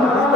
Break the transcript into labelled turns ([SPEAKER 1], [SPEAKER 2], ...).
[SPEAKER 1] এদিকে